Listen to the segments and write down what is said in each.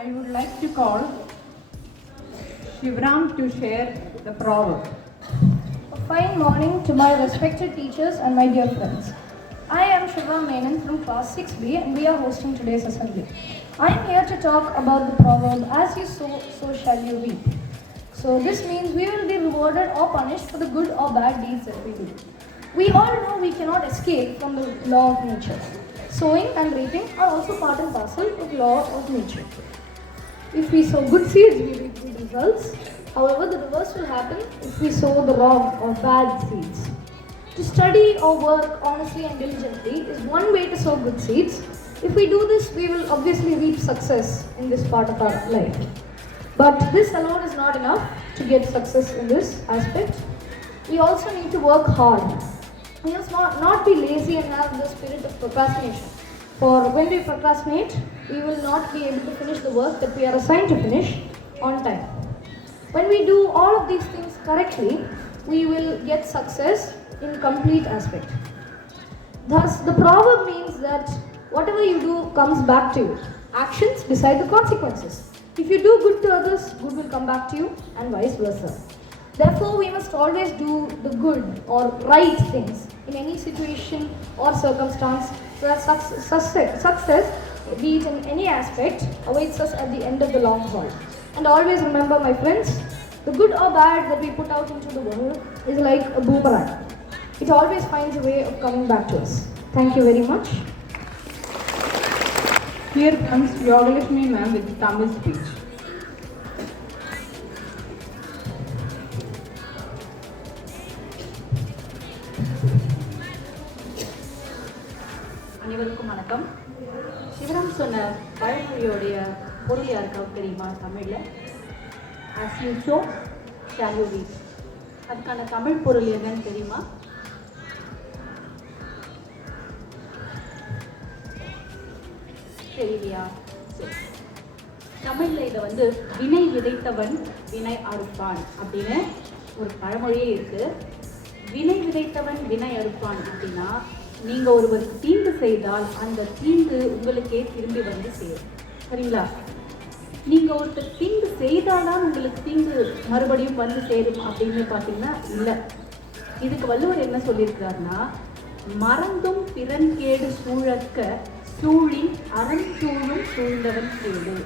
I would like to call Shivram to share the proverb. A fine morning to my respected teachers and my dear friends. I am Shivram Menon from class 6B and we are hosting today's assembly. I am here to talk about the proverb, as you sow, so shall you reap. So this means we will be rewarded or punished for the good or bad deeds that we do. We all know we cannot escape from the law of nature. Sowing and reaping are also part and parcel of law of nature. If we sow good seeds, we reap good results. However, the reverse will happen if we sow the wrong or bad seeds. To study or work honestly and diligently is one way to sow good seeds. If we do this, we will obviously reap success in this part of our life. But this alone is not enough to get success in this aspect. We also need to work hard. We must not be lazy and have the spirit of procrastination. For when we procrastinate, we will not be able to finish the work that we are assigned to finish on time. When we do all of these things correctly, we will get success in complete aspect. Thus, the proverb means that whatever you do comes back to you. Actions decide the consequences. If you do good to others, good will come back to you, and vice versa. Therefore, we must always do the good or right things in any situation or circumstance so that success, be it in any aspect, awaits us at the end of the long haul. And always remember, my friends, the good or bad that we put out into the world is like a boomerang. It always finds a way of coming back to us. Thank you very much. Here comes Yogalashmi ma'am with Tamil speech. அனைவருக்கும் வணக்கம். சிவராம் சொன்ன பழமொழியோடைய பொருள் யாருக்காவது தெரியுமா? தமிழில் as you sow shall you reap. அதுக்கான தமிழ் பொருள் என்னன்னு தெரியுமா? தெரியலையா? சரி, தமிழில் இதை வினை விதைத்தவன் வினை அறுப்பான் அப்படின்னு ஒரு பழமொழியே இருக்கு. வினை விதைத்தவன் வினை அறுப்பான் அப்படின்னா, நீங்கள் ஒருவருக்கு தீங்கு செய்தால் அந்த தீங்கு உங்களுக்கே திரும்பி சேரும். சரிங்களா? நீங்கள் ஒருத்தர் தீங்கு செய்தால்தான் உங்களுக்கு தீங்கு மறுபடியும் சேரும் அப்படின்னு பார்த்தீங்கன்னா இல்லை. இதுக்கு வள்ளுவர் என்ன சொல்லியிருக்கிறாருன்னா, மறந்தும் பிறன் கேடு சூழக்க சூழின் அரண் சூழும் சூழ்ந்தவன் கேடு.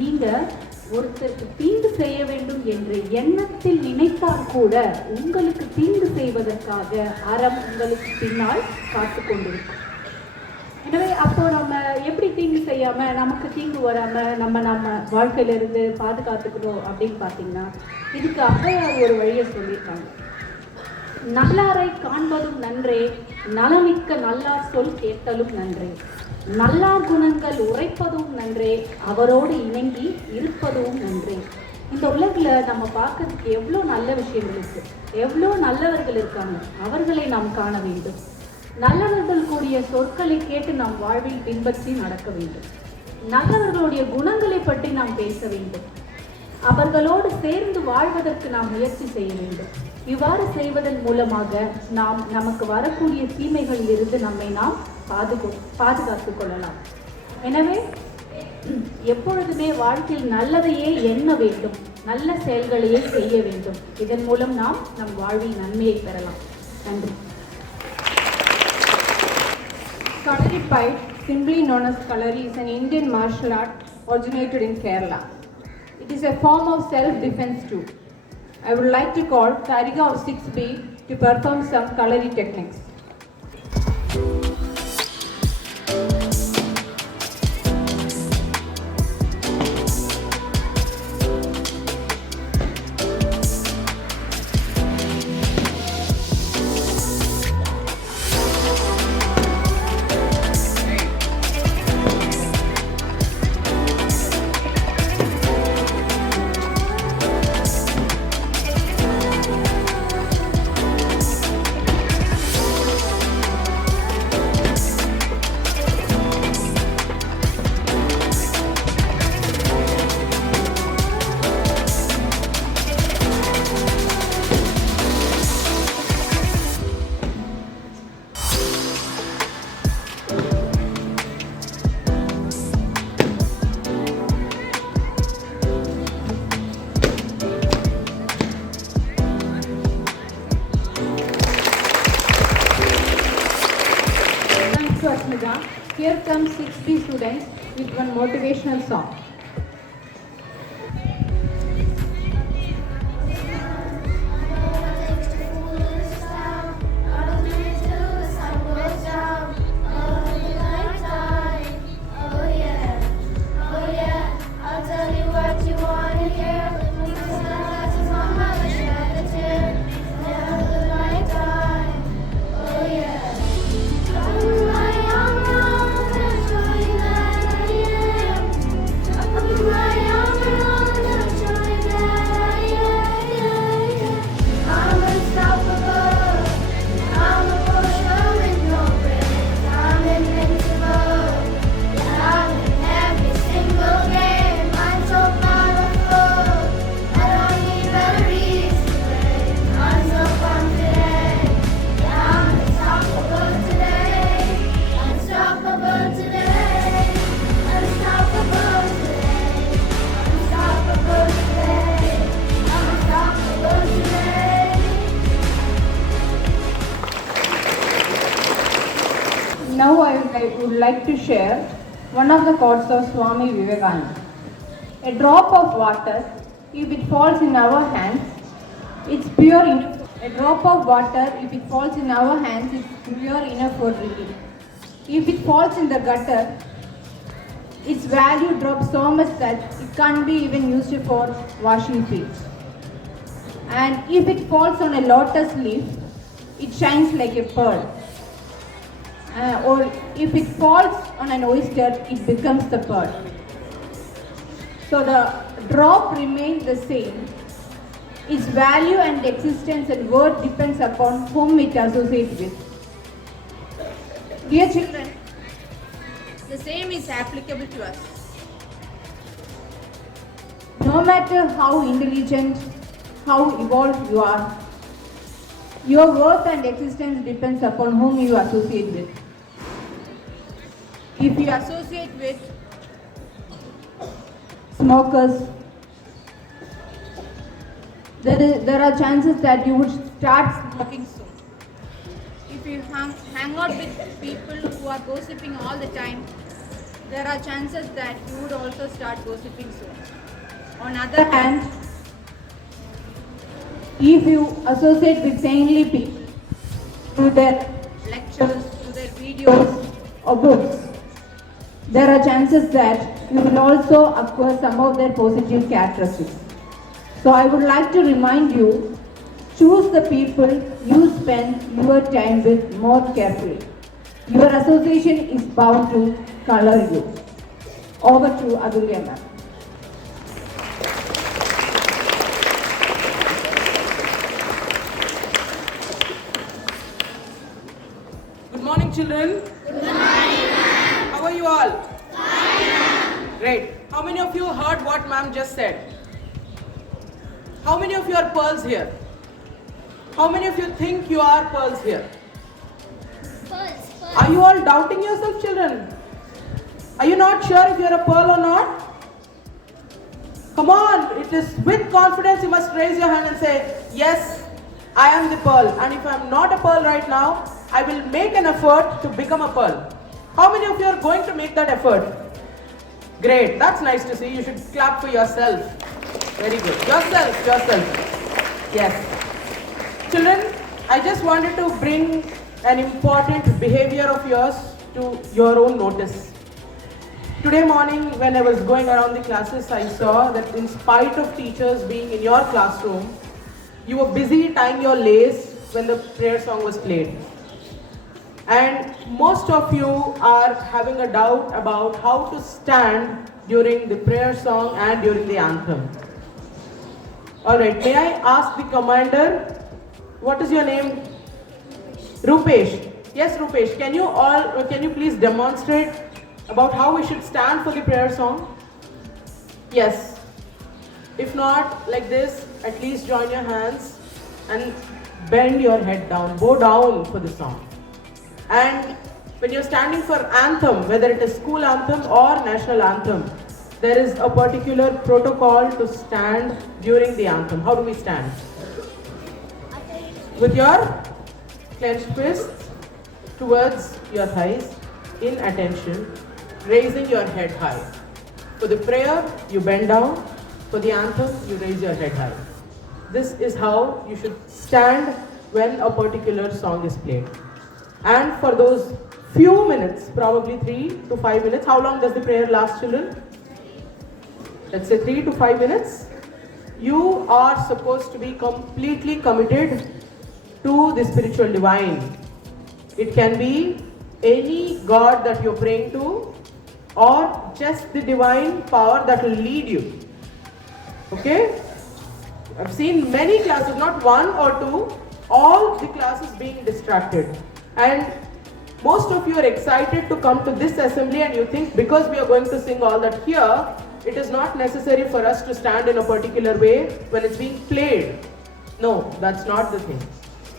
நீங்கள் ஒருத்தருக்கு தீங்கு செய்ய வேண்டும் என்ற எண்ணத்தில் நினைத்தால் கூட உங்களுக்கு தீங்கு செய்வதற்காக அறம் உங்களுக்கு பின்னால் காத்து கொண்டிருக்கும். எனவே அப்போ நம்ம எப்படி தீங்கு செய்யாம, நமக்கு தீங்கு வராம நம்ம வாழ்க்கையிலிருந்து பாதுகாத்துக்கணும் அப்படின்னு பார்த்தீங்கன்னா, இதுக்கு ஔவையார் ஒரு வழியை சொல்லியிருக்காங்க. நல்லாரை காண்பதும் நன்றே, நலமிக்க நல்லார் சொல் கேட்டலும் நன்றே, நல்லார் குணங்கள் உரைப்பதும் நன்றே, அவரோடு இணங்கி இருப்பதும் நன்றே. இந்த உலகில் நம்ம பார்க்கறதுக்கு எவ்வளோ நல்ல விஷயங்கள் இருக்கு, எவ்வளோ நல்லவர்கள் இருக்காங்க. அவர்களை நாம் காண வேண்டும். நல்லவர்கள் கூடிய சொற்களை கேட்டு நாம் வாழ்வில் பின்பற்றி நடக்க வேண்டும். நல்லவர்களுடைய குணங்களை பற்றி நாம் பேச வேண்டும். அவர்களோடு சேர்ந்து வாழ்வதற்கு நாம் முயற்சி செய்ய வேண்டும். இவ்வாறு செய்வதன் மூலமாக நாம் நமக்கு வரக்கூடிய தீமைகளில் இருந்து நம்மை நாம் பாதுகாத்து கொள்ளலாம். எனவே எப்பொழுதுமே வாழ்க்கையில் நல்லதையே எண்ண வேண்டும், நல்ல செயல்களையே செய்ய வேண்டும். இதன் மூலம் நாம் நம் வாழ்வில் நன்மையை பெறலாம். நன்றி. Kalari fight, simply known as Kalari, is an Indian martial art originated in Kerala. It is a form of self-defense too. I would like to call Tariga of 6B to perform some Kalari techniques. motivational song. Now I would like to share one of the quotes of Swami Vivekananda. A drop of water, if it falls in our hands, it's pure enough. A drop of water, if it falls in our hands, it's pure enough for drinking. If it falls in the gutter, its value drops so much that it can't be even used for washing feet. And if it falls on a lotus leaf, it shines like a pearl. Or if it falls on an oyster, it becomes the pearl. So the drop remains the same. Its value and existence and worth depends upon whom it associates with. Dear children, the same is applicable to us. No matter how intelligent, how evolved you are, your worth and existence depends upon whom you associate with. If you associate with smokers, there are chances that you would start smoking soon. If you hang out with people who are gossiping all the time, there are chances that you would also start gossiping soon. On the other hand, if you associate with saintly people through their lectures, through their videos or books, there are chances that you will also acquire some of their positive characteristics. So I would like to remind you, choose the people you spend your time with more carefully. Your association is bound to color you. Over to Adulya ma'am. Good morning, children. Good morning, ma'am. How are you all? Fine, ma'am. Great. How many of you heard what ma'am just said? How many of you are pearls here? How many of you think you are pearls here? Pearls. Are you all doubting yourself, children? Are you not sure if you are a pearl or not? Come on, it is with confidence you must raise your hand and say, yes, I am the pearl. And if I am not a pearl right now, I will make an effort to become a pearl. How many of you are going to make that effort? Great, that's nice to see. You should clap for yourself. Very good. Yourself. Yes. Children, I just wanted to bring an important behavior of yours to your own notice. Today morning when I was going around the classes, I saw that in spite of teachers being in your classroom, you were busy tying your lace when the prayer song was played. And most of you are having a doubt about how to stand during the prayer song and during the anthem. Alright, may I ask the commander, what is your name? Rupesh. Yes, Rupesh, can you please demonstrate about how we should stand for the prayer song? Yes. If not, like this, at least join your hands and bend your head down, bow down for the song. And when you're standing for anthem, whether it is school anthem or national anthem, there is a particular protocol to stand during the anthem. How do we stand? With your clenched fists towards your thighs, in attention, raising your head high. For the prayer, you bend down. For the anthem, you raise your head high. This is how you should stand when a particular song is played. And for those few minutes, probably 3 to 5 minutes, how long does the prayer last, children? Let's say 3 to 5 minutes. You are supposed to be completely committed to the spiritual divine. It can be any God that you're praying to, or just the divine power that will lead you. Okay? I've seen many classes, not one or two, all the classes being distracted. And most of you are excited to come to this assembly, and you think because we are going to sing all that here, it is not necessary for us to stand in a particular way when it's being played. No, that's not the thing.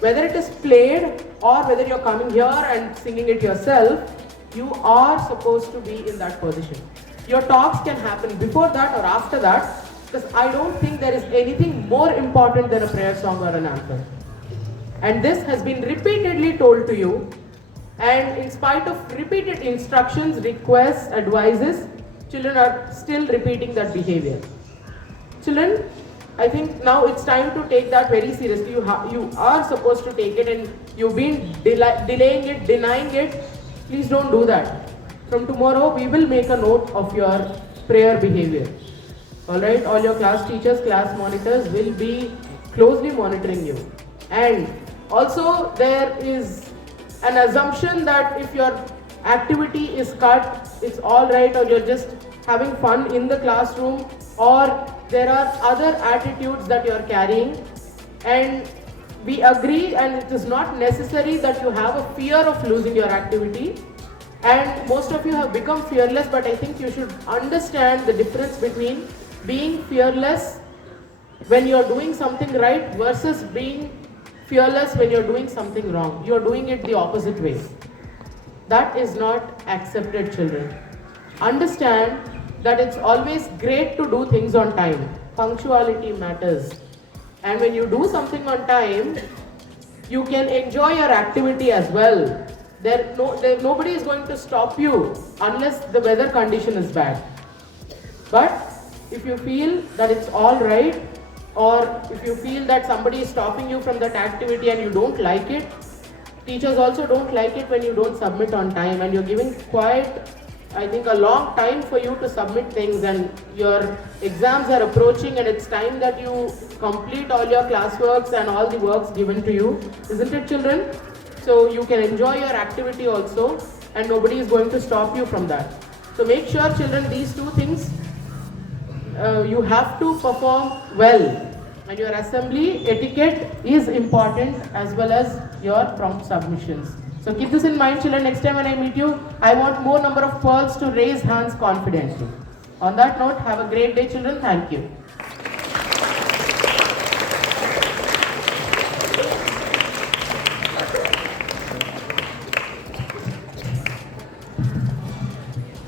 Whether it is played or whether you're coming here and singing it yourself, you are supposed to be in that position. Your talks can happen before that or after that, because I don't think there is anything more important than a prayer song or an anthem. And this has been repeatedly told to you, and in spite of repeated instructions, requests, advices, children are still repeating that behavior. Children, I think now it's time to take that very seriously. You are supposed to take it, and you've been delaying it, denying it. Please don't do that. From tomorrow, we will make a note of your prayer behavior. Alright, all your class teachers, class monitors will be closely monitoring you. And also there is an assumption that if your activity is cut, it's alright, or you're just having fun in the classroom, or there are other attitudes that you're carrying. And we agree, and it is not necessary that you have a fear of losing your activity. And most of you have become fearless, but I think you should understand the difference between being fearless when you're doing something right versus being fearless when you're doing something wrong. You're doing it the opposite way. That is not accepted, children. Understand that it's always great to do things on time. Punctuality matters. And when you do something on time, you can enjoy your activity as well. Nobody is going to stop you unless the weather condition is bad. But if you feel that it's all right, or if you feel that somebody is stopping you from that activity and you don't like it, teachers also don't like it when you don't submit on time, and you're giving quite, I think, a long time for you to submit things, and your exams are approaching, and it's time that you complete all your classworks and all the works given to you, isn't it, children? So you can enjoy your activity also, and nobody is going to stop you from that. So make sure, children, these two things you have to perform well, and your assembly etiquette is important, as well as your prompt submissions. So keep this in mind, children. Next time when I meet you, I want more number of pearls to raise hands confidently. On that note, have a great day, children. Thank you.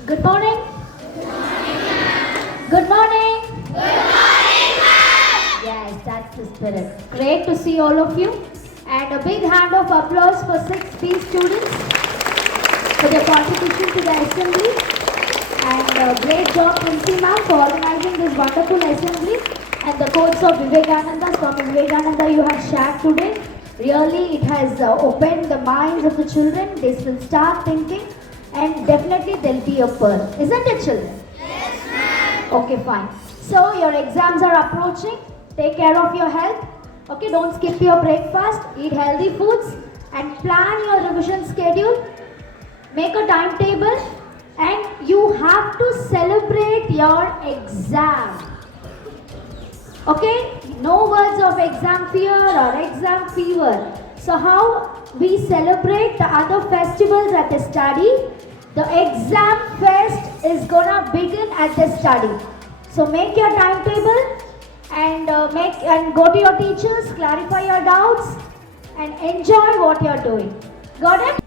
Good morning. Good morning. Good morning, ma'am. Yes, that's the spirit. Great to see all of you. And a big hand of applause for 6B students for their contribution to the assembly. And great job, Princy ma'am, for organizing this wonderful assembly. And the quotes of Vivekananda, Swami Vivekananda you have shared today. Really, it has opened the minds of the children. They will start thinking, and definitely there will be a pearl. Isn't it, children? Yes, ma'am. Okay, fine. So your exams are approaching. Take care of your health. Okay, don't skip your breakfast. Eat healthy foods and plan your revision schedule. Make a timetable, and you have to celebrate your exam. Okay, no words of exam fear or exam fever. So how we celebrate the other festivals at the study, the exam fest is gonna begin at the study. So make your timetable and go to your teachers, clarify your doubts, and enjoy what you're doing. Got it?